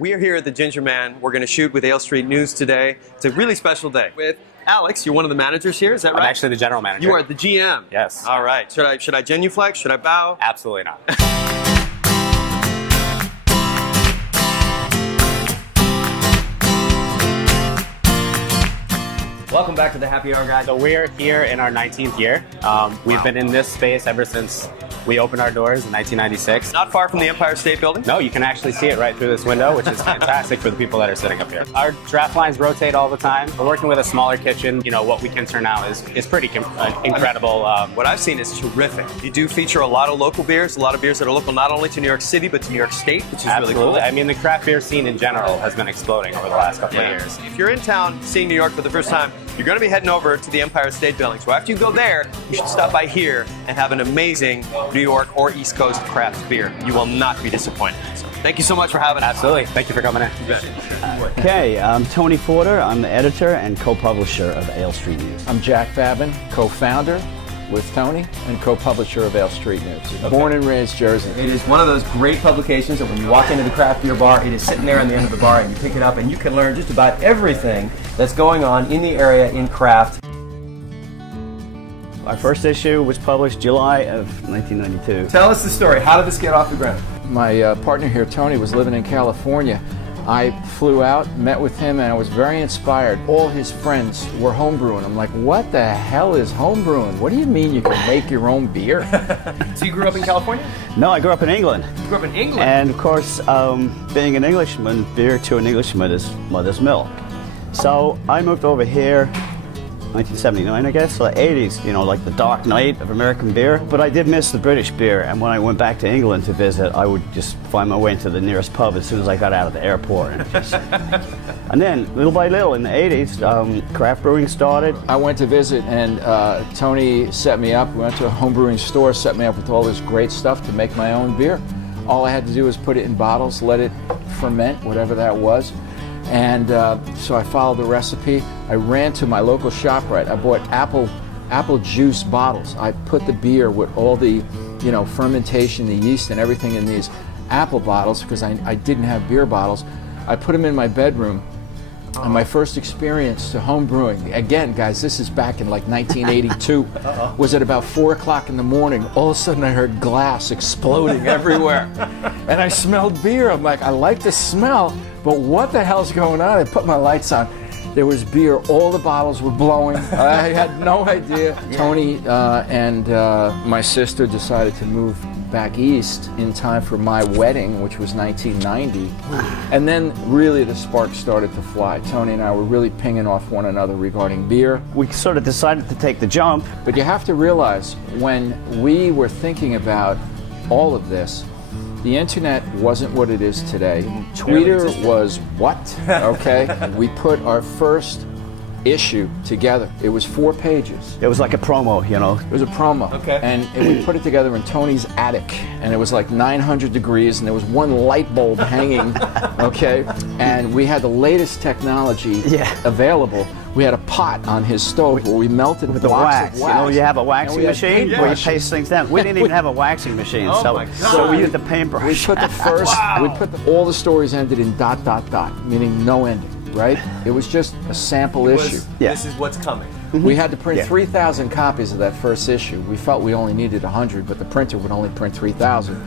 We are here at the Ginger Man. We're going to shoot with Ale Street News today. It's a really special day. With Alex, you're one of the managers here, is that right? I'm actually the general manager. You are the GM? Yes. All right. Should I genuflect? Should I bow? Absolutely not. Welcome back to the Happy Hour, guys. So we're here in our 19th year. We've been in this space ever since we opened our doors in 1996. Not far from the Empire State Building? No, you can actually see it right through this window, which is fantastic for the people that are sitting up here. Our draft lines rotate all the time. We're working with a smaller kitchen. You know, what we can turn out is pretty incredible. What I've seen is terrific. You do feature a lot of local beers, a lot of beers that are local not only to New York City, but to New York State, which is Absolutely. really cool. I mean, the craft beer scene in general has been exploding over the last couple of years. If you're in town seeing New York for the first time, you're going to be heading over to the Empire State Building. So after you go there, you should stop by here and have an amazing New York or East Coast craft beer. You will not be disappointed. So thank you so much for having us. Absolutely. Thank you for coming in. Okay, I'm Tony Forder. I'm the editor and co-publisher of Ale Street News. I'm Jack Babin, co-founder with Tony and co-publisher of Ale Street News. Born and raised Jersey. It is one of those great publications that when you walk into the craft beer bar, it is sitting there on the end of the bar and you pick it up and you can learn just about everything that's going on in the area in craft. Our first issue was published July of 1992. Tell us the story. How did this get off the ground? My partner here, Tony, was living in California. I flew out, met with him, and I was very inspired. All his friends were homebrewing. I'm like, what the hell is homebrewing? What do you mean you can make your own beer? So you grew up in California? No, I grew up in England. You grew up in England? And of course, being an Englishman, beer to an Englishman is mother's milk. So I moved over here 1979, I guess, so the 80s, you know, like the dark night of American beer. But I did miss the British beer, and when I went back to England to visit, I would just find my way into the nearest pub as soon as I got out of the airport. And then, little by little, in the 80s, craft brewing started. I went to visit, and Tony set me up. We went to a homebrewing store, set me up with all this great stuff to make my own beer. All I had to do was put it in bottles, let it ferment, whatever that was. And so I followed the recipe. I ran to my local ShopRite. I bought apple juice bottles. I put the beer with all the, you know, fermentation, the yeast and everything in these apple bottles because I didn't have beer bottles. I put them in my bedroom. And my first experience to home brewing, again, guys, this is back in like 1982, was at about 4 o'clock in the morning. All of a sudden I heard glass exploding everywhere. And I smelled beer. I'm like, I like the smell, but what the hell's going on? I put my lights on. There was beer. All the bottles were blowing. I had no idea. Tony and my sister decided to move back east in time for my wedding, which was 1990. And then really the spark started to fly. Tony and I were really pinging off one another regarding beer. We sort of decided to take the jump. But you have to realize, when we were thinking about all of this, the internet wasn't what it is today. Twitter was what? Okay? We put our first issue together. It was 4 pages. It was like a promo, you know. It was a promo. Okay. And we put it together in Tony's attic, and it was like 900 degrees, and there was one light bulb hanging, okay? And we had the latest technology available. We had a pot on his stove where we melted with the wax. You know, you have a waxing machine where you paintbrushes. paste things down. We didn't even have a waxing machine, so we used a paintbrush. We put the first, all the stories ended in ... meaning no ending. Right? It was just a sample issue. This is what's coming. We had to print 3,000 copies of that first issue. We felt we only needed 100, but the printer would only print 3,000.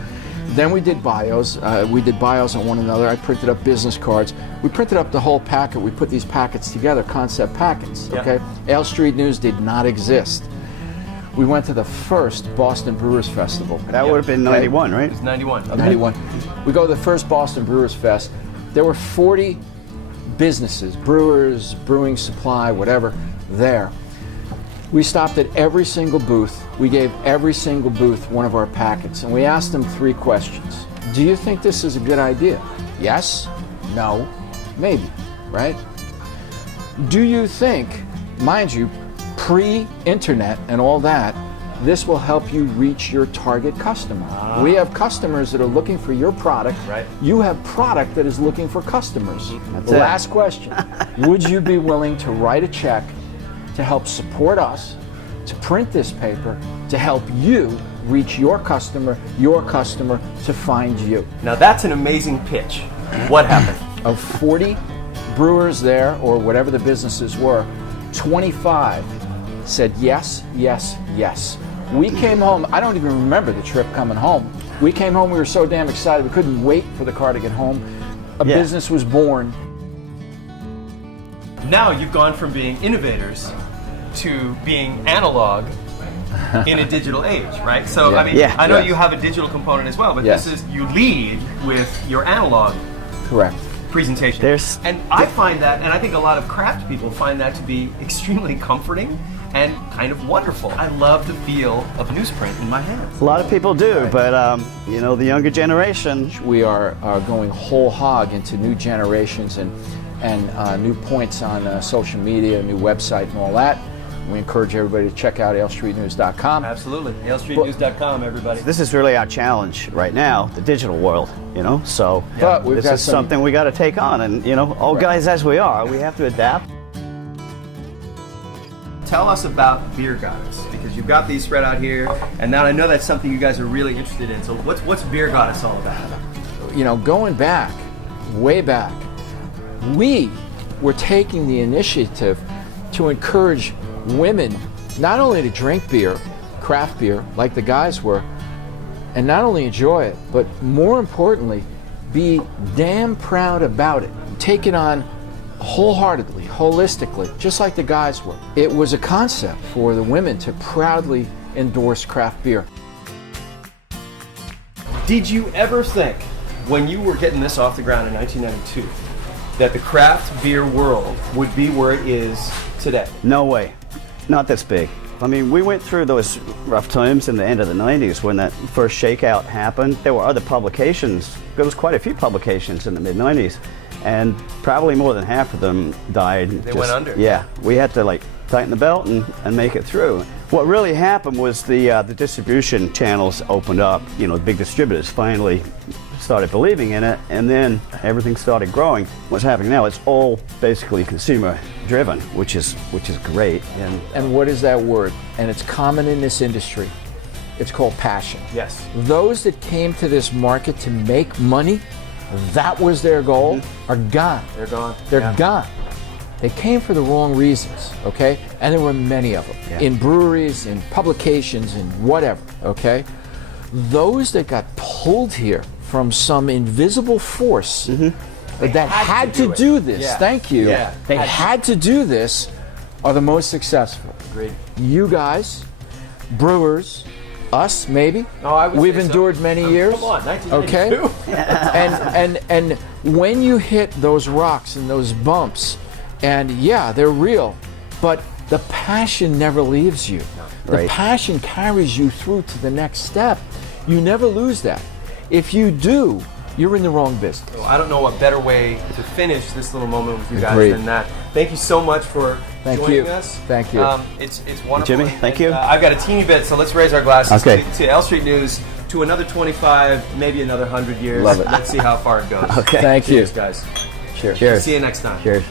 Then we did bios. We did bios on one another. I printed up business cards. We printed up the whole packet. We put these packets together, concept packets. Okay? Ale Street News did not exist. We went to the first Boston Brewers Festival. That would have been 91, right? It's 91. Okay. 91. We go to the first Boston Brewers Fest. There were 40 businesses, brewers, brewing supply, whatever, there. We stopped at every single booth. We gave every single booth one of our packets, and we asked them 3 questions. Do you think this is a good idea? Yes, no, maybe, right? Do you think, mind you, pre-internet and all that, this will help you reach your target customer? We have customers that are looking for your product. Right. You have product that is looking for customers. That's Last question. Would you be willing to write a check to help support us, to print this paper, to help you reach your customer to find you? Now that's an amazing pitch. What happened? Of 40 brewers there, or whatever the businesses were, 25 said yes, yes, yes. We came home, I don't even remember the trip coming home. We came home, we were so damn excited, we couldn't wait for the car to get home. A business was born. Now you've gone from being innovators to being analog in a digital age, right? So, Yeah. I mean, Yeah. I know Yes. you have a digital component as well, but Yes. this is, you lead with your analog Correct. presentation. And I find that, and I think a lot of craft people find that to be extremely comforting and kind of wonderful. I love the feel of newsprint in my hands. A lot of people do, but you know, the younger generation. We are going whole hog into new generations and new points on social media, a new website and all that. We encourage everybody to check out alestreetnews.com. Absolutely. AleStreetNews.com, everybody. This is really our challenge right now, the digital world, you know, so But we've this got is something we got to take on, and you know, all guys as we are, we have to adapt. Tell us about Beer Goddess, because you've got these spread out here, and now I know that's something you guys are really interested in. So what's Beer Goddess all about? You know, going back, way back, we were taking the initiative to encourage women not only to drink beer, craft beer, like the guys were, and not only enjoy it, but more importantly, be damn proud about it. Take it on wholeheartedly, holistically, just like the guys were. It was a concept for the women to proudly endorse craft beer. Did you ever think, when you were getting this off the ground in 1992, that the craft beer world would be where it is today? No way, not this big. I mean, we went through those rough times in the end of the 90s when that first shakeout happened. There were other publications, there was quite a few publications in the mid 90s, and probably more than half of them died. They went under. Yeah, we had to like tighten the belt and make it through. What really happened was the distribution channels opened up. You know, the big distributors finally started believing in it, and then everything started growing. What's happening now, it's all basically consumer driven, which is great. And what is that word? And it's common in this industry. It's called passion. Yes. Those that came to this market to make money, that was their goal, are gone. They're gone. They're gone. They came for the wrong reasons, okay? And there were many of them. Yeah. In breweries, in publications, in whatever, okay? Those that got pulled here from some invisible force that had to do this, Yeah. thank you, Yeah. they had to do this, are the most successful. Agreed. You guys, brewers, us maybe, Oh, I would we've say so. endured many years. Come on, Okay, 1992. and when you hit those rocks and those bumps, and yeah, they're real, but the passion never leaves you. The Right. passion carries you through to the next step. You never lose that. If you do, you're in the wrong business. Well, I don't know a better way to finish this little moment with you guys Agreed. than that. Thank you so much for Thank joining you. us. Thank you. It's wonderful. Jimmy, thank you. I've got a teeny bit, so let's raise our glasses Okay. to L Street News, to another 25, maybe another 100 years. Love it. Let's see how far it goes. Okay. Thank you. Cheers, guys. Cheers. See you next time. Cheers.